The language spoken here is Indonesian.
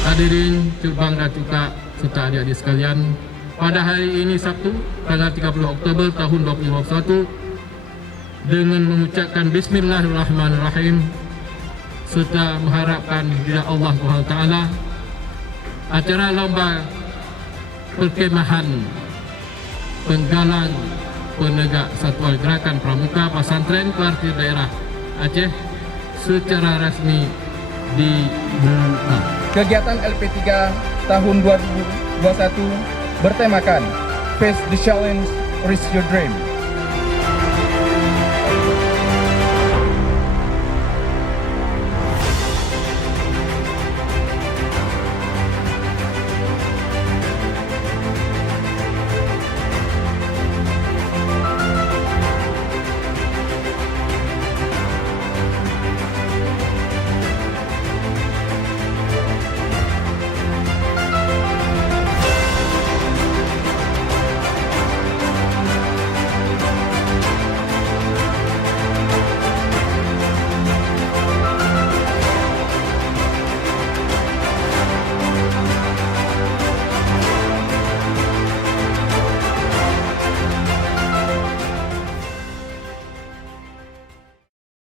Hadirin Curbang dan Cukak serta adik-adik sekalian, pada hari ini Sabtu, tanggal 30 Oktober tahun 2021, dengan mengucapkan Bismillahirrahmanirrahim serta mengharapkan ridha Allah SWT, acara lomba perkemahan penggalang penegak Satuan Gerakan Pramuka Pesantren Kuartir Daerah Aceh secara resmi dibuka. Kegiatan LP3 tahun 2021 bertemakan Face the Challenge, Reach Your Dream.